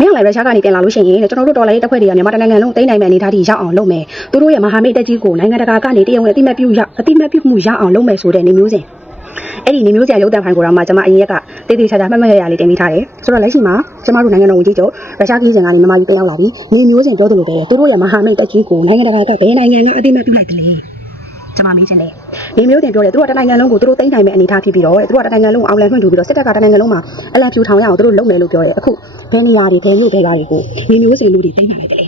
မင်းလည်းရုရှားကနေပြန်လာလို့ရှိရင်ကျွန်တော်တို့ဒေါ်လာရေးတစ်ခွက်တွေကမြန်မာနိုင်ငံလုံးတိမ့်နိုင်မယ့်အနေအထားထိရောက်အောင်လုပ်မယ်သူတို့ရဲ့မဟာမိတ်တက်ကြီးကိုနိုင်ငံတကာကနေတရုံနဲ့အတိမတ်ပြုရအတိမတ်ပြုမှုရအောင်လုပ်မယ်ဆိုတဲ့နေမျိုးစဉ်အဲ့ဒီနေမျိုးစရာရုပ်တံဖိုင်ကိုတော့မှကျွန်မအရင်ရက်ကတေးသေးချာချာမှတ်မှတ်ရရလေးတင်ပေးထားတယ်ဆိုတော့လက်ရှိမှာကျွန်မတို့နိုင်ငံတော်ဝန်ကြီးချုပ်ရုရှားကြီးစင်ကနေမြန်မာပြည်ပြန်ရောက်လာပြီးနေမျိုးစဉ်ပြောသလိုပဲသူတို့ရဲ့မဟာမိတ်တက်ကြီးကိုနိုင်ငံတကာကဘယ်နိုင်ငံကအတိမတ်ပြုလိုက်တယ်လဲကျွန်မမေးချင်တယ် နေမျိုးတင်ပြောတယ်သူတို့ကတနိုင်ငံလုံးကိုသူတို့တိမ့်နိုင်မယ့်အနေအထားဖြစ်ပြီးတော့တဲ့သူတို့ကတနိုင်ငံလုံးကိုအောင်လည်ဖွင့်ထူပြီးတော့စစ်တပ်ကတနိုင်ငံလုံးမှာအလံဖြူထောင်ရအောင်သူတို့လုပ်မယ်လို့ပြောတယ်အခုဘယ်နေရာတွေဘယ်မြို့ဘယ်ရွာတွေကိုနေမျိုးစဉ်တို့တွေတိမ့်နိုင်လိုက်တယ်လေ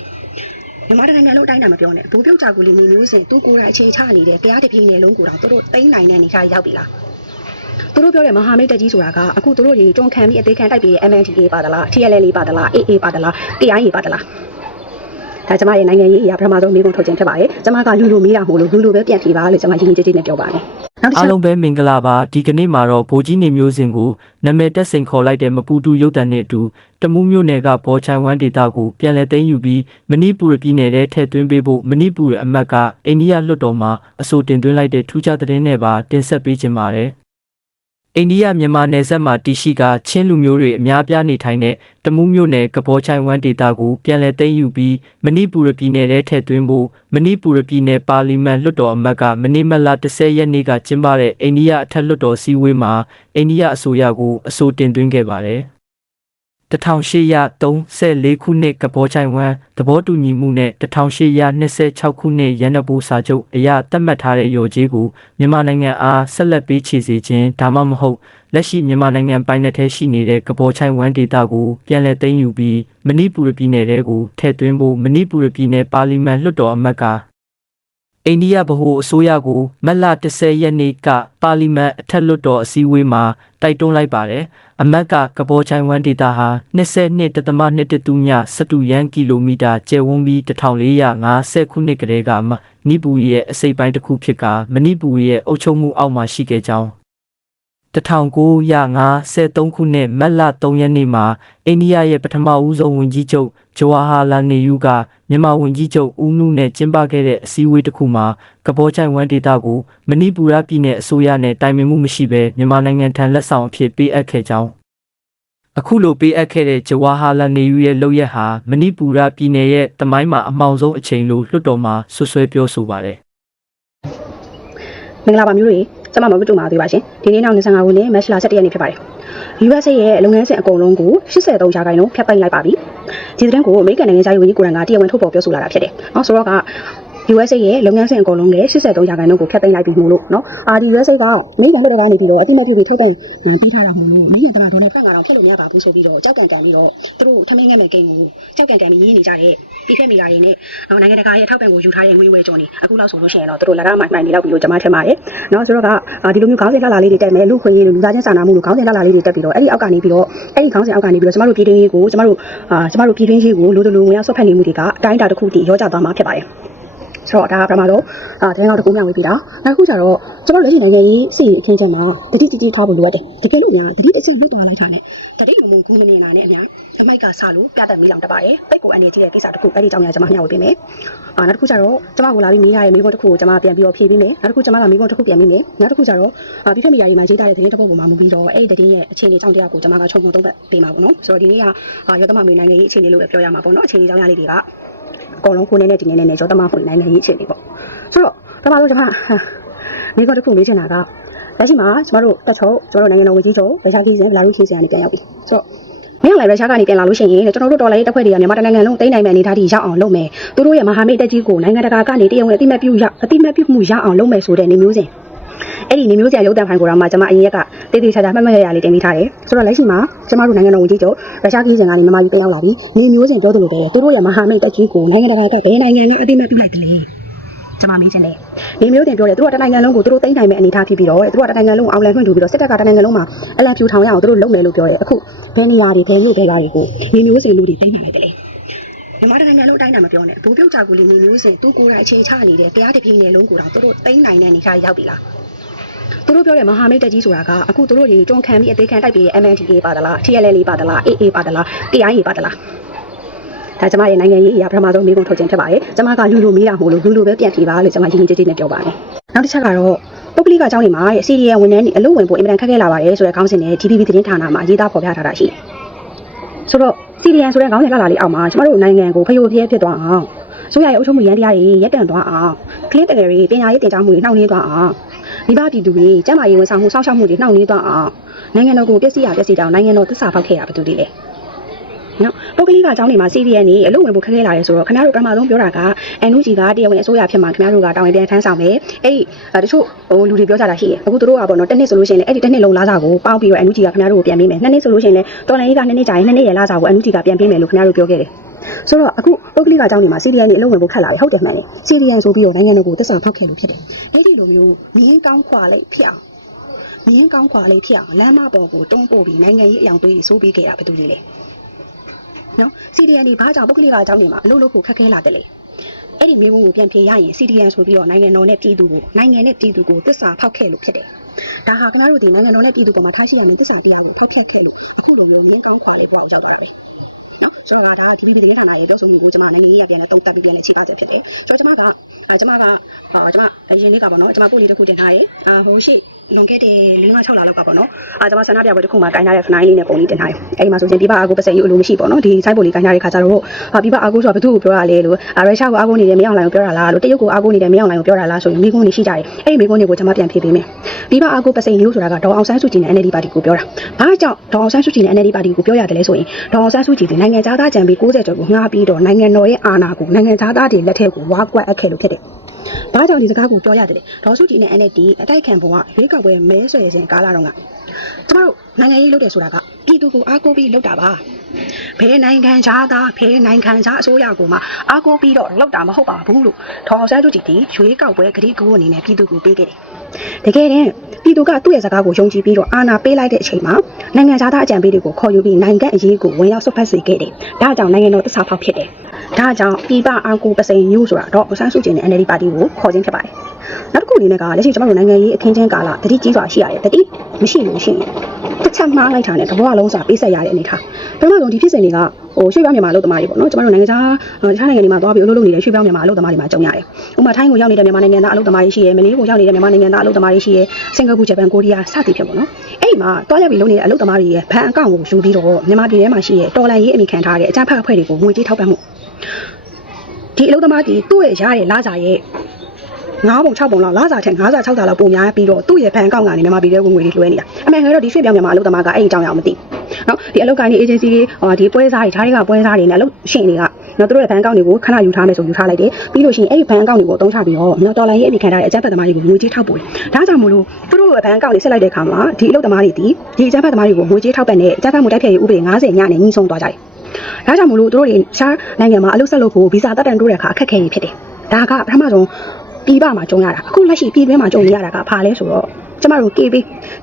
မြန်မာတိုင်းနိုင်ငံလုံးအတိုင်းအတာမပြောနဲ့ဘူပြုတ်ကြကူလေးနေမျိုးစဉ်သူကိုယ်တိုင်အခြေချနေတဲ့တရားတပြင်းနယ်လုံးကိုတော့သူတို့တိမ့်နိုင်တဲ့အနေအထားရောက်ပြီလားသူတို့ပြောတဲ့မဟာမိတ်တက်ကြီးဆိုတာကအခုသူတို့တွေတွန်းခံပြီးအသေးခံတိုက်ပြီး MNDA ပါသလား TLL ပါသလား AA ပါသလား KIA ပါသလား ဒါကျမရဲ့နိုင်ငံရေးအရာပထမဆုံးမိကုံထုတ်ခြင်းဖြစ်ပါတယ်ကျမကလူလူမေးတာမဟုတ်လို့လူလူပဲပြန်ဖြေပါလို့ကျမရင်းရင်းကြည်ကြည်နဲ့ပြောပါတယ်နောက်တစ်အားချက်လုံးပဲမင်္ဂလာပါဒီကနေ့မှာတော့ဗိုလ်ကြီးနေမျိုးစင်ကိုနာမည်တက်စိန်ခေါ်လိုက်တဲ့မပူတူရုပ်တံနဲ့အတူတမူးမျိုးနယ်ကဘောချိုင်ဝမ်ဒေတာကိုပြန်လည်သိမ်းယူပြီးမဏိပူရပြည်နယ်ထဲထည့်သွင်းပေးဖို့မဏိပူရအမတ်ကအိန္ဒိယလွှတ်တော်မှာအဆိုတင်သွင်းလိုက်တဲ့ထူးခြားသတင်းနဲ့ပါတင်ဆက်ပေးခြင်းပါတယ် အိန္ဒိယမြန်မာနယ်စပ်မှာတရှိကချင်းလူမျိုးတွေအများပြားနေထိုင်တဲ့တမူးမျိုးနယ်ကဘောချိုင်ဝမ်ဒေတာကိုပြန်လည်သိမ်းယူပြီးမဏိပူရပြည်နယ်ထဲထည့်သွင်းဖို့မဏိပူရပြည်နယ်ပါလီမန်လွှတ်တော်အမတ်ကမဏိမတ်လ10ရက်နေ့ကကျင်းပတဲ့အိန္ဒိယအထက်လွှတ်တော်စည်းဝေးမှာအိန္ဒိယအစိုးရကိုအဆိုတင်သွင်းခဲ့ပါတယ်။ 1834ခုနှစ်ကဘောချိုင်ဝမ်သဘောတူညီမှုနဲ့1826ခုနှစ်ရန်နဘူစာချုပ်အရသတ်မှတ်ထားတဲ့ရော်ကြီးကိုမြန်မာနိုင်ငံအားဆက်လက်ပေးချေစေခြင်းဒါမှမဟုတ်လက်ရှိမြန်မာနိုင်ငံပိုင်းနယ်ထဲရှိနေတဲ့ကဘောချိုင်ဝမ်ဒေတာကိုပြန်လည်သိမ်းယူပြီးမဏိပူရပြည်နယ်ထဲကိုထည့်သွင်းဖို့မဏိပူရပြည်နယ်ပါလီမန်လွှတ်တော်အမတ်က အိန္ဒိယဗဟိုအစိုးရကိုမတ်လ10ရက်နေ့ကပါလီမန်အထက်လွှတ်တော်အစည်းအဝေးမှာတိုက်တွန်းလိုက်ပါတယ်။အမတ်ကကဘောချိုင်ဝမ်ဒေတာဟာ22.2ညစတူရန်ကီလိုမီတာကျယ်ဝန်းပြီး1450ခုနှစ်ကလေးကမဏိပူရဲ့အစိပ်ပိုင်းတစ်ခုဖြစ်ကမဏိပူရဲ့အုပ်ချုပ်မှုအောက်မှာရှိခဲ့ကြောင်း1953ခုနှစ်မတ်လ3ရက်နေ့မှာအိန္ဒိယရဲ့ပထမဦးဆုံးဝန်ကြီးချုပ်ဂျဝါဟာလာနေယူက မြန်မာဝန်ကြီးချုပ်ဦးနုနဲ့ကျင်းပခဲ့တဲ့အစည်းအဝေးတစ်ခုမှာကဘောချိုင်ဝမ်ဒေတာကိုမဏိပူရပြည်နယ်အစိုးရနဲ့တိုင်ပင်မှုမရှိဘဲမြန်မာနိုင်ငံထံလက်ဆောင်အဖြစ်ပေးအပ်ခဲ့ကြောင်းအခုလိုပေးအပ်ခဲ့တဲ့ဂျဝါဟာလာနေယူရဲ့လုပ်ရက်ဟာမဏိပူရပြည်နယ်ရဲ့တမိုင်းမှာအမှောင်ဆုံးအချိန်လို့လွှတ်တော်မှာဆွဆွဲပြောဆိုပါတယ်မင်္ဂလာပါမျိုးတွေကျွန်မမဘတူမှာသေးပါရှင်ဒီနေ့နောက်25ခုနှစ်မတ်လ17ရက်နေ့ဖြစ်ပါတယ် USA ရဲ့လုပ်ငန်းစဉ်အကုန်လုံးကို83ရာခိုင်နှုန်းဖျက်သိမ်းလိုက်ပါပြီ။ဒီသတင်းကိုအမေရိကန်နိုင်ငံသားရေးဝန်ကြီးကိုရန်ကတရားဝင်ထုတ်ပေါ်ပြောဆိုလာတာဖြစ်တယ်။နော်ဆိုတော့က USA ရဲ့လုပ်ငန်းစဉ်အကုန်လုံးရဲ့83ရာခိုင်နှုန်းကိုဖျက်သိမ်းလိုက်ပြီမို့လို့နော်အာဒီ USA ကအမေရိကန်လွှတ်တော်ကနေပြီးတော့အတိမတ်ပြုပြီးထောက်ပံ့ပေးထားတာမို့လို့အမေရိကန်သမ္မတဒေါ်နယ်ထရန့်ကတော့ဖျက်လို့မရပါဘူးဆိုပြီးတော့ကြောက်ကန်ကန်ပြီးတော့သူတို့ထမင်းငတ်မဲ့ကိန်းကိုကြောက်ကန်ကန်ပြီးရင်းနေကြတဲ့ပြည့်ဖက်မိတာတွေနဲ့နော်နိုင်ငံတကာရဲ့ထောက်ပံ့ကိုယူထားတဲ့ငွေဝယ်ကြော်နေအခုလောက်ဆိုလို့ရှိရင်တော့သူတို့လာရမှိုင်မှိုင်နေလောက်ပြီးတော့ကျွန်မထင်ပါတယ်နော်ဆိုတော့ကဒီလိုမျိုးခေါင်းစဉ်လှလာလေးတွေတက်မယ်လူခွင့်ရေးလူသားချင်းစာနာမှုလို့ခေါင်းစဉ်လှလာလေးတွေတက်ပြီးတော့အဲ့ဒီအောက်ကနေပြီးတော့အဲ့ဒီခေါင်းစဉ်အောက်ကနေပြီးတော့ကျွန်မတို့ပြည်တွင်းရေးကိုကျွန်မတို့အာကျွန်မတို့ပြည်တွင်းရေးကိုလိုလိုဝင်ရောက်ဆော့ဖက်နေမှုတွေကအတိုင်းအတာတစ်ခုတည်ရောကြသွားမှာဖြစ်ပါတယ် ဆိုတော့ဒါကပထမဆုံးအာတင်းကောက်တစ်ခုမျှဝေပြီးတာနောက်တစ်ခုကျတော့ကျွန်တော်တို့လက်ရှိနိုင်ငံရေးစီအခင်းချက်မှာတတိကြီးကြီးထားဖို့လိုအပ်တယ်တကယ်လို့များတတိတစ်ချက်လွတ်သွားလိုက်တာနဲ့တတိမမုံဂူးမမြင်တာနဲ့အများအမိုက်ကဆလို့ပြတ်သက်မီးလောင်တပါတယ်ပိတ်ကိုအနေကြီးတဲ့ကိစ္စတစ်ခုအဲ့ဒီအကြောင်းများကျွန်မမျှဝေပေးမယ်အာနောက်တစ်ခုကျတော့ကျွန်မကိုလာပြီးမေးရတဲ့မိကုန်းတစ်ခုကိုကျွန်မပြန်ပြီးတော့ဖြေပေးမယ်နောက်တစ်ခုကျွန်မကမိကုန်းတစ်ခုပြန်ပေးမယ်နောက်တစ်ခုကျတော့အာပြီးဖက်မီယာတွေမှာရေးထားတဲ့သတင်းတစ်ပုဒ်ပေါ်မှာမူပြီးတော့အဲ့ဒီသတင်းရဲ့အခြေအနေအကြောင်းတရားကိုကျွန်မကခြုံငုံသုံးသပ်ပေးမှာပေါ့နော်ဆိုတော့ဒီနေ့ကအာရောသမမေနိုင်ငံရေးအခြေအနေလို့ပဲပြောရမှာပေါ့နော်အခြေအနေအကြောင်းအရာလေးတွေကအ ကုန်လုံးကိုနေနဲ့ဒီနေနဲ့ရောသမဖွင့်နိုင်ငံရေးအခြေအနေပေါ့ဆိုတော့ပထမဆုံးကျွန်မမိကတစ်ခုမေးချင်တာကလက်ရှိမှာကျမတို့တက်ချုပ်ကျမတို့နိုင်ငံတော်ဝန်ကြီးချုပ်ရုရှားခီးစဉ်ဗလာရုခီးစဉ်ကနေပြန်ရောက်ပြီဆိုတော့မင်းလည်းရုရှားကနေပြန်လာလို့ရှိရင်ကျွန်တော်တို့ဒေါ်လာရေးတစ်ခွက်တွေကမြန်မာနိုင်ငံလုံးတိမ့်နိုင်မယ့်အနေအထားထိရောက်အောင်လုပ်မယ်သူတို့ရဲ့မဟာမိတ်တက်ကြီးကိုနိုင်ငံတကာကနေတရုံနဲ့အတိမတ်ပြုရအတိမတ်ပြုမှုရအောင်လုပ်မယ်ဆိုတဲ့နေမျိုးစဉ် အဲ့ဒီနေမျိုးစရာရုပ်တံဖိုင်ကိုတော့မှကျွန်မအရင်ရက်ကတေးသေးချာချာမှတ်မှတ်ရရလေးတင်ပေးထားတယ်ဆိုတော့လက်ရှိမှာကျွန်မတို့နိုင်ငံတော်ဝန်ကြီးချုပ်ရုရှားခီးစဉ်ကနေမြန်မာပြည်ပြန်ရောက်လာပြီးနေမျိုးစဉ်ပြောသလိုပဲသူတို့ရဲ့မဟာမိတ်တက်ကြီးကိုနိုင်ငံတကာကဘယ်နိုင်ငံကအတိမတ်ပြုလိုက်တယ်လဲကျွန်မမေးချင်တယ်နေမျိုးတင်ပြောတယ်သူတို့ကတနိုင်ငံလုံးကိုသူတို့သိမ်းနိုင်မယ့်အနေအထားဖြစ်ပြီးတော့သူတို့ကတနိုင်ငံလုံးအောင်လည်ဖွင့်ထူပြီးတော့စစ်တပ်ကတနိုင်ငံလုံးမှာအလံဖြူထောင်ရအောင်သူတို့လုပ်မယ်လို့ပြောတယ်အခုဘယ်နေရာတွေဘယ်မြို့ဘယ်ရွာတွေကိုနေမျိုးစဉ်တို့တွေသိမ်းနိုင်လိုက်တယ်လဲမြန်မာနိုင်ငံလုံးအတိုင်းအတာမပြောနဲ့ဘူပြုတ်ကြကူလေးနေမျိုးစဉ်သူကိုယ်တိုင်အခြေချနေတဲ့တရားတပြင်းနယ်လုံးကိုတော့သူတို့သိမ်းနိုင်တဲ့အနေအထားရောက်ပြီလား သူတို့ပြောတဲ့မဟာမိတ်တက်ကြီးဆိုတာကအခုသူတို့တွေတွန်းခံပြီးအသေးခံတိုက်ပြီး MNDA ပါသလား TLL ပါသလား AA ပါသလား KIA ပါသလားဒါကျမရဲ့နိုင်ငံရေးအရာပထမဆုံးမိကုံထုတ်ခြင်းဖြစ်ပါတယ်ကျမကလူလူမေးတာမဟုတ်လို့လူလူပဲပြန်ဖြေပါလို့ကျမရင်းရင်းကြည်ကြည်နဲ့ပြောပါတယ်နောက်တစ်ချက်ကတော့ပုဂ္ဂလိကအကြောင်းတွေမှာရဲ့ CDN ဝန်ထမ်းတွေအလုပ်ဝင်ဖို့အင်မတန်ခက်ခဲလာပါတယ်ဆိုတဲ့ခေါင်းစဉ်နဲ့ GPP သတင်းဌာနမှာရေးသားဖော်ပြထားတာရှိဆိုတော့ CDN ဆိုတဲ့ခေါင်းစဉ်လှလာလေးအောက်မှာကျမတို့နိုင်ငံကိုဖျို့ဖျဲဖြစ်သွားအောင်ဆိုရရဲ့အုပ်ချုပ်မှုရန်တရားတွေရပ်တန့်သွားအောင်ကလစ်တငယ်တွေပညာရေးတင်ကြားမှုတွေနှောင့်နှေးသွားအောင် မိဘပြည်သူတွေကျန်းမာရေးဝန်ဆောင်မှုစောင့်ရှောက်မှုတွေနှောင့်နှေးသွားအောင်နိုင်ငံတော်ကိုပြည့်စည်ရပြည့်စည်တောင်နိုင်ငံတော်သစ္စာဖောက်ခဲ့တာဘယ်သူတွေလဲနော်ပုဂ္ဂလိကအကြောင်းတွေမှာ CDN နေအလုပ်ဝင်ဖို့ခက်ခဲလာတယ်ဆိုတော့ခင်ဗျားတို့ပထမဆုံးပြောတာက NUG ကတရားဝင်အစိုးရဖြစ်မှာခင်ဗျားတို့ကတာဝန်ပြန်ထမ်းဆောင်မယ်အဲ့ဒီတချို့ဟိုလူတွေပြောကြတာရှိတယ်အခုတို့ကပေါ့နော်တစ်နှစ်ဆိုလို့ရှိရင်လည်းအဲ့ဒီတစ်နှစ်လုံးလာစာကိုပေါင်းပြီးတော့ NUG ကခင်ဗျားတို့ကိုပြန်ပေးမယ်နှစ်နှစ်ဆိုလို့ရှိရင်လည်းတော်လိုင်းကြီးကနှစ်နှစ်ကြာရင်နှစ်နှစ်ရဲ့လာစာကို NUG ကပြန်ပေးမယ်လို့ခင်ဗျားတို့ပြောခဲ့တယ် ဆိုတော့အခုပုဂ္ဂလိကအကြောင်းတွေမှာ CDN နေအလုပ်ဝင်ဖို့ခက်လာတယ်ဟုတ်တယ်မှန်တယ် CDN ဆိုပြီးတော့နိုင်ငံတော်ကိုသစ္စာဖောက်ခဲ့လို့ဖြစ်တယ်အဲ့ဒီလိုမျိုးမြင်းကောင်းခွာလိုက်ဖြစ်အောင်မြင်းကောင်းခွာလေးဖြစ်အောင်လမ်းမပေါ်ကိုတွန်းပို့ပြီးနိုင်ငံရေးအယောင်သွေးတွေစိုးပေးခဲ့တာဘယ်သူတွေလဲနော် CDN ဒီဘာကြောင့်ပုဂ္ဂလိကအကြောင်းတွေမှာအလုပ်လုပ်ဖို့ခက်ခဲလာတယ်လေအဲ့ဒီမျိုးကိုပြန်ဖြေရရင် CDN ဆိုပြီးတော့နိုင်ငံတော်နဲ့ပြည်သူကိုနိုင်ငံနဲ့ပြည်သူကိုသစ္စာဖောက်ခဲ့လို့ဖြစ်တယ်ဒါဟာခင်ဗျားတို့ဒီနိုင်ငံတော်နဲ့ပြည်သူပေါ်မှာထားရှိရမယ့်သစ္စာတရားကိုဖောက်ဖျက်ခဲ့လို့အခုလိုမျိုးမြင်းကောင်းခွာလေးဘဝကိုရောက်သွားတာပဲ နော်ဆိုတော့ကဒါ DPP သတင်းဌာနရဲ့ပြောဆိုမှုကိုကျွန်မနိုင်ငံရေးရပြန်လဲတုံ့တက်ပြီးပြန်လဲခြေပါချက်ဖြစ်တယ်ဆိုတော့ကျွန်မကအာကျွန်မကအာကျွန်မအရင်လေးကပေါ့နော်ကျွန်မပို့လေးတစ်ခုတင်ထားတယ်အာဟိုရှိ လွန်ခဲ့တဲ့၄၅6လလောက်ကပေါ့နော်အာကျွန်မဆန္ဒပြပွဲတစ်ခုမှာကင်ထားတဲ့ file လေးနဲ့ပုံလေးတင်ထားတယ်အဲ့ဒီမှာဆိုရင်ပြပအာကိုပစက်ယူအလိုမရှိပေါ့နော်ဒီ site ပုံလေးကင်ထားတဲ့ခါကျတော့အာပြပအာကိုဆိုတာဘယ်သူ့ကိုပြောရလဲလို့အာရုရှားကိုအာကိုနေတယ်မရောက်လိုက်ကိုပြောတာလားလို့တရုတ်ကိုအာကိုနေတယ်မရောက်လိုက်ကိုပြောတာလားဆိုရင်မိကုန်းနေရှိကြတယ်အဲ့ဒီမိကုန်းတွေကိုကျွန်မပြန်ဖြေပေးမယ်ပြပအာကိုပစက်ယူဆိုတာကဒေါ်အောင်ဆန်းစုကြည်နဲ့ NLD ပါတီကိုပြောတာဘာကြောင့်ဒေါ်အောင်ဆန်းစုကြည်နဲ့ NLD ပါတီကိုပြောရတယ်လဲဆိုရင်ဒေါ်အောင်ဆန်းစုကြည်ဒီနိုင်ငံသားကြံပြီး60ကျော်ကိုငှားပြီးတော့နိုင်ငံတော်ရဲ့အာဏာကိုနိုင်ငံသားတွေလက်ထက်ကိုဝါကွက်အပ်ခဲ့လို့ဖြစ်တယ်။ ဘာကြောင့်ဒီစကားကိုပြောရတယ်လဲ။ဒေါ်စုကြည်နဲ့ NLD အတိုက်ခံပုံကရွေးကောက်ပွဲမဲဆွယ်စဉ်ကာလတုန်းကကျမတို့နိုင်ငံရေးလုပ်တယ်ဆိုတာကပြည်သူကိုအားကိုးပြီးလုပ်တာပါ။ဘယ်နိုင်ငံသားသားဘယ်နိုင်ငံသားအစိုးရကိုမှအားကိုးပြီးတော့လုပ်တာမဟုတ်ပါဘူးလို့ဒေါ်အောင်ဆန်းစုကြည်ဒီရွေးကောက်ပွဲဂရီးကူအနေနဲ့ပြည်သူကိုပေးခဲ့တယ်။တကယ်တမ်းပြည်သူကသူ့ရဲ့စကားကိုယုံကြည်ပြီးတော့အာဏာပေးလိုက်တဲ့အချိန်မှာနိုင်ငံသားအကြံပေးတွေကိုခေါ်ယူပြီးနိုင်ငံအရေးကိုဝင်ရောက်ဆွတ်ဖက်စေခဲ့တယ်။ဒါကြောင့်နိုင်ငံတော်တစ္ဆာဖောက်ဖြစ်တယ်။ ဒါကြောင့်ပြည်ပအာကိုပစိန်ညို့ဆိုတာတော့အဆန်းစုကြည်နဲ့ NLD ပါတီကိုခေါ်ခြင်းဖြစ်ပါတယ်။နောက်တစ်ခုအနေနဲ့ကလက်ရှိကျွန်တော်တို့နိုင်ငံရေးအခင်းချင်းကာလတတိကြီးစွာရှိရတယ်။တတိမရှိလို့ရှိရင်တစ်ချက်မှားလိုက်တာနဲ့တဘွားလုံးစာပေးဆက်ရတဲ့အနေထား။ပထမဆုံးဒီဖြစ်စဉ်တွေကဟိုရွှေ့ပြောင်းမြန်မာအလုပ်သမားတွေပေါ့နော်။ကျွန်တော်တို့နိုင်ငံခြားတခြားနိုင်ငံတွေမှာသွားပြီးအလုပ်လုပ်နေတဲ့ရွှေ့ပြောင်းမြန်မာအလုပ်သမားတွေမှာကြုံရတယ်။ဥပမာထိုင်းကိုရောက်နေတဲ့မြန်မာနိုင်ငံသားအလုပ်သမားတွေရှိရဲ၊မလေးကိုရောက်နေတဲ့မြန်မာနိုင်ငံသားအလုပ်သမားတွေရှိရဲ၊စင်ကာပူ၊ဂျပန်၊ကိုရီးယားစသည်ဖြင့်ပေါ့နော်။အဲ့ဒီမှာတွားရောက်ပြီးလုပ်နေတဲ့အလုပ်သမားတွေရဲ့ဘဏ်အကောင့်ကိုယူပြီးတော့မြန်မာပြည်ထဲမှာရှိရဲတော်လန်ရေးအမိခံထားတဲ့အကြမ်းဖက်အဖွဲ့တွေကိုငွေကြေးထောက်ပံ့မှု ဒီအလုပ်သမားဒီသူ့ရဲ့ရတဲ့လစာရဲ့9ပုံ6ပုံလောက်လစာထက်9စာ6စာလောက်ပုံများပြီးတော့သူ့ရဲ့ဘဏ်အကောင့်ကနေမြန်မာပြည်ထဲကိုငွေတွေလွှဲနေတာအမှန်ကတော့ဒီရွှေ့ပြောင်းမြန်မာအလုပ်သမားကအဲ့ဒီအကြောင်းရအောင်မသိဘူးနော်ဒီအလုပ်ကိုင်းနေ agency တွေဟောဒီပွဲစားတွေခြားတွေကပွဲစားတွေနဲ့အလုပ်ရှင်တွေကနော်သူတို့ရဲ့ဘဏ်အကောင့်တွေကိုခဏယူထားမယ်ဆိုယူထားလိုက်တယ်ပြီးလို့ရှိရင်အဲ့ဒီဘဏ်အကောင့်တွေကိုအသုံးချပြီးတော့နော်ဒေါ်လာရေးအမိခံထားတဲ့အကြမ်းဖက်သမားတွေကိုငွေကြေးထောက်ပို့တယ်ဒါကြောင့်မို့လို့သူတို့ရဲ့ဘဏ်အကောင့်တွေဆက်လိုက်တဲ့အခါမှာဒီအလုပ်သမားတွေဒီဒီအကြမ်းဖက်သမားတွေကိုငွေကြေးထောက်ပံ့တဲ့အကြမ်းဖက်မှုတိုက်ဖျက်ရေးဥပဒေ90ညနဲ့ညီဆုံးသွားကြတယ် ဒါကြောင့်မို့လို့သူတို့တွေရှားနိုင်ငံမှာအလုပ်ဆက်လုပ်ဖို့ဗီဇာတက်တန်တိုးတဲ့အခါအခက်အခဲတွေဖြစ်တယ်ဒါကပထမဆုံးပြည်ပမှာကြုံရတာအခုလက်ရှိပြည်တွင်းမှာကြုံနေရတာကဘာလဲဆိုတော့ကျမတို့ KB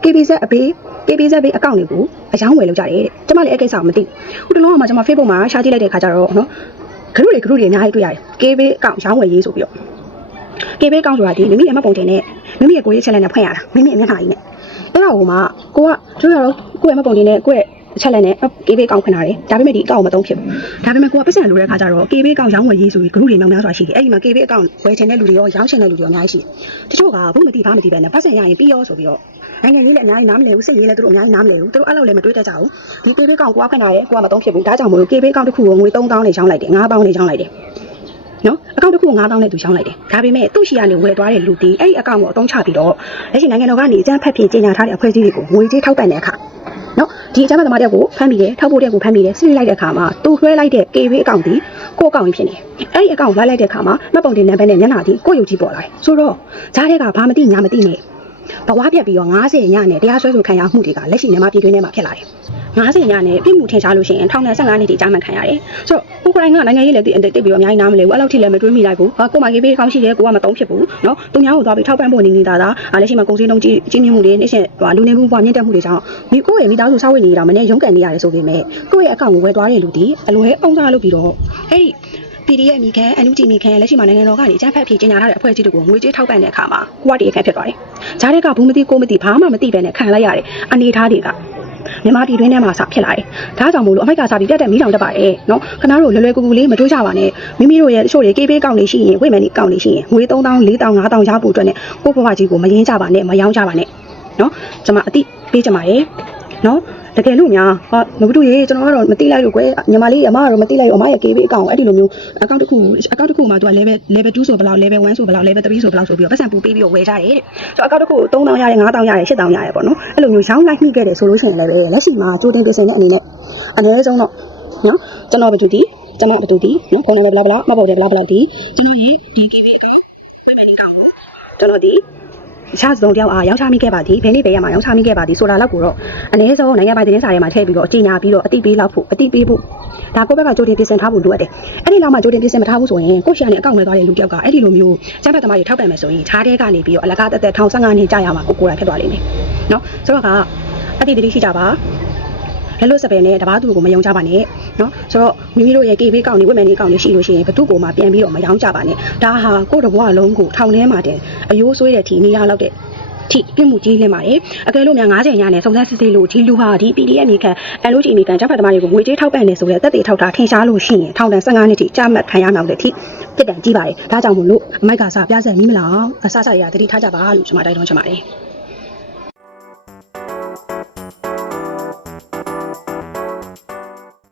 KBZ အပေး KBZ ပေးအကောင့်တွေကိုအယောင်းဝယ်လုပ်ကြတယ်တဲ့ကျမလည်းအဲ့ကိစ္စကိုမသိဘူးဟိုတလုံးကမှကျမ Facebook မှာရှာကြည့်လိုက်တဲ့ခါကျတော့နော်ဂရုတွေဂရုတွေအများကြီးတွေ့ရတယ် KB အကောင့်ရောင်းဝယ်ရေးဆိုပြီးတော့ KB အကောင့်ဆိုတာဒီမိမိရဲ့မှတ်ပုံတင်နဲ့မိမိရဲ့ကိုယ်ရေးချက်လက်နဲ့ဖွင့်ရတာမိမိရဲ့မျက်နှာကြီးနဲ့အဲ့ဒါဟိုမှာကိုကတို့ရတော့ကိုယ့်ရဲ့မှတ်ပုံတင်နဲ့ကိုယ့်ရဲ့ အချက်လက်နဲ့ KB အကောင့်ဖွင့်ထားတယ်ဒါပေမဲ့ဒီအကောင့်မသုံးဖြစ်ဘူးဒါပေမဲ့ကိုကပတ်စံလိုတဲ့ခါကျတော့ KB အကောင့်ရောင်းဝယ်ရေးဆိုပြီး group တွေမြောက်များစွာရှိတယ်အဲ့ဒီမှာ KB အကောင့်ဝယ်ချင်တဲ့လူတွေရောရောင်းချင်တဲ့လူတွေရောအများကြီးရှိတယ်တချို့ကဘူးမသိဘာမသိပဲနဲ့ပတ်စံရရင်ပြီးရောဆိုပြီးတော့နိုင်ငံရေးလည်းအများကြီးနားမလဲဘူးစိတ်ရေးလည်းသူတို့အများကြီးနားမလဲဘူးသူတို့အဲ့လောက်လည်းမတွေးတတ်ကြဘူးဒီ KB အကောင့်ကိုကဖွင့်ထားတယ်ကိုကမသုံးဖြစ်ဘူးဒါကြောင့်မို့လို့ KB အကောင့်တစ်ခုကိုငွေ3000နဲ့ရောင်းလိုက်တယ်9000နဲ့ရောင်းလိုက်တယ်နော်အကောင့်တစ်ခု9000နဲ့သူရှောင်းလိုက်တယ်ဒါပေမဲ့သူ့ရှိကနေဝယ်သွားတဲ့လူတီအဲ့ဒီအကောင့်ကိုအသုံးချပြီးတော့လက်ရှိနိုင်ငံတော်ကနေအကြမ်းဖက်ဖြစ်ကြေညာထားတဲ့အဖွဲ့အစည်းတွေကိုငွေကြေးထောက်ပံ့တဲ့အခါ နော်ဒီအကြမ်းဖက်သမားတယောက်ကိုဖမ်းမိတယ်ထောက်ဖို့တယောက်ကိုဖမ်းမိတယ်စစ်လိုက်တဲ့အခါမှာသူလွှဲလိုက်တဲ့ KV အကောင့်ဒီကိုယ့်အကောင့်ကြီးဖြစ်နေအဲ့ဒီအကောင့်လိုက်လိုက်တဲ့အခါမှာမှတ်ပုံတင်နံပါတ်နဲ့မျက်နှာဒီကိုယ့်ရုပ်ကြီးပေါ်လာတယ်ဆိုတော့ဈားတဲ့ကဘာမသိညာမသိနဲ့ ဘဝပြတ်ပြီးတော့90ညနဲ့တရားစွဲဆိုခံရမှုတွေကလက်ရှိမြန်မာပြည်တွင်းထဲမှာဖြစ်လာတယ်90ညနဲ့ပြစ်မှုထင်ရှားလို့ရှိရင်ထောင်နဲ့15နှစ်တိကြာမှခံရတယ်။ဆိုတော့ကိုကိုယ်တိုင်ကနိုင်ငံရေးလည်းတိတိပြီးတော့အများကြီးနားမလဲဘူး။အဲ့လောက်ထိလည်းမတွေးမိလိုက်ဘူး။ဟာကိုမကြီးပေးကောင်းရှိတယ်ကိုကမတုံးဖြစ်ဘူး။နော်။သူများကိုသွားပြီးထောက်ပံ့ဖို့နေနေတာဒါ။လက်ရှိမှာကုန်စည်နှုန်းကြီးကြီးမြင့်မှုတွေနှိမ့်ဆက်ဟိုလူနေမှုပွားမြင့်တက်မှုတွေကြောင့်မိကိုယ့်ရဲ့မိသားစုစောင့်ဝေနေတာမနဲ့ရုန်းကန်နေရတယ်ဆိုပေမဲ့ကိုယ့်ရဲ့အကောင့်ကိုဝယ်သွားတဲ့လူဒီအလွယ်အောင်စားလုပ်ပြီးတော့အဲ့ဒီ PDF မိခံအန်ယူဂျီမိခံလက်ရှိမှာနိုင်ငံတော်ကနေအကြမ်းဖက်ဖြစ်ကျင်းညာထားတဲ့အဖွဲ့အစည်းတွေကိုငွေကြေးထောက်ပံ့တဲ့အခါမှာကိုကတည်းကဖြစ်သွားတယ်။ဂျားတဲ့ကဘူးမသိကိုမသိဘာမှမသိပဲနဲ့ခံလိုက်ရတယ်။အနေထားတွေကမြန်မာပြည်တွင်းထဲမှာစဖြစ်လာတယ်။ဒါကြောင့်မို့လို့အမိုက်ကစားပြီးပြတ်တဲ့မီးလောင်တက်ပါတယ်နော်။ခဏတို့လွယ်လွယ်ကူကူလေးမတွေးကြပါနဲ့။မိမိတို့ရဲ့တချို့တွေကေးပေးကောက်နေရှိရင်ဝိမယ်နေကောက်နေရှိရင်ငွေ3000 4000 5000ရဖို့အတွက်နဲ့ကိုယ့်ဘဝကြီးကိုမရင်းကြပါနဲ့မယောင်းကြပါနဲ့။နော်။ကျွန်မအတိပေးကြပါရဲ့။နော်။ တကယ်လို့များဟာမဘတူရေကျွန်တော်ကတော့မသိလိုက်လို့ကွယ်ညီမလေးအမကတော့မသိလိုက်ဘူးအမရဲ့ KB အကောင့်အဲ့ဒီလိုမျိုးအကောင့်တစ်ခုအကောင့်တစ်ခုမှာသူက level level 2ဆိုဘယ်လောက် level 1ဆိုဘယ်လောက် level 3ဆိုဘယ်လောက်ဆိုပြီးတော့ပတ်စံပို့ပေးပြီးတော့ဝယ်ကြတယ်တဲ့ဆိုတော့အကောင့်တစ်ခု3000ရတယ်5000ရတယ်8000ရတယ်ပေါ့နော်အဲ့လိုမျိုးရောင်းလိုက်မိခဲ့တယ်ဆိုလို့ရှိရင်လည်းပဲလက်ရှိမှာကြိုတင်ပြင်ဆင်တဲ့အနေနဲ့အနည်းဆုံးတော့နော်ကျွန်တော်ဘတူတီကျမဘတူတီနော်ဖုန်းနံပါတ်ဘလာဘလာမှတ်ပေါ်တယ်ဘလာဘလာတီကျွန်တော်ရဲ့ဒီ KB အကောင့်ဝေးမယ်နင်းကောင်ကိုကျွန်တော်ဒီ အခြားစုံတယောက်အားရောင်းချမိခဲ့ပါသည်ဘယ်နေ့ပဲရမှာရောင်းချမိခဲ့ပါသည်ဆိုတာလောက်ကိုတော့အနည်းဆုံးနိုင်ငံပိုင်သတင်းစာထဲမှာထည့်ပြီးတော့အကြေညာပြီးတော့အတိပေးလောက်ဖို့အတိပေးဖို့ဒါကိုယ့်ဘက်ကကြိုတင်ပြင်ဆင်ထားဖို့လိုအပ်တယ်အဲ့ဒီလောက်မှကြိုတင်ပြင်ဆင်မထားဘူးဆိုရင်ကိုယ့်ရှာနဲ့အကောင့်ဝယ်သွားတဲ့လူတယောက်ကအဲ့ဒီလိုမျိုးစံဖတ်သမားတွေထောက်ပံ့မယ်ဆိုရင်ခြားတဲ့ကနေပြီးတော့အလကားတက်တက်1015နှစ်ကြာရမှာကိုကိုယ်တိုင်ဖြစ်သွားလိမ့်မယ်နော်ဆိုတော့ကအတိတ်တိရှိကြပါ လက်လွတ်စပယ်နဲ့တဘာသူကိုမယုံကြပါနဲ့နော်ဆိုတော့မိမိတို့ရဲ့ KB ကောင့်နေဝက်မယ်နေကောင့်နေရှိလို့ရှိရင်ဘသူ့ကိုမှပြန်ပြီးတော့မယောင်းကြပါနဲ့ဒါဟာကိုယ့်တဘွားလုံးကိုထောင်ထဲမှာတင်အယိုးဆွေးတဲ့အထိနေရလောက်တဲ့ထိပြစ်မှုကြီးလင်းပါတယ်အကယ်လို့များ90ရာနဲ့စုံစမ်းစစ်ဆေးလို့ဒီလူဟာဒီ PDF အမေကန် NLG အမေကန်ကျန်းမာရေးသမားတွေကိုငွေကြေးထောက်ပံ့နေဆိုတဲ့သက်သေထောက်တာထင်ရှားလို့ရှိရင်ထောင်ဒဏ်15နှစ်ထိကြာမှတ်ခံရနောက်တဲ့အထိပြစ်ဒဏ်ကြီးပါတယ်ဒါကြောင့်မို့လို့အမိုက်ကစာပြဆက်မိမလားအစစရရသတိထားကြပါလို့ကျွန်မတိုက်တွန်းချင်ပါတယ်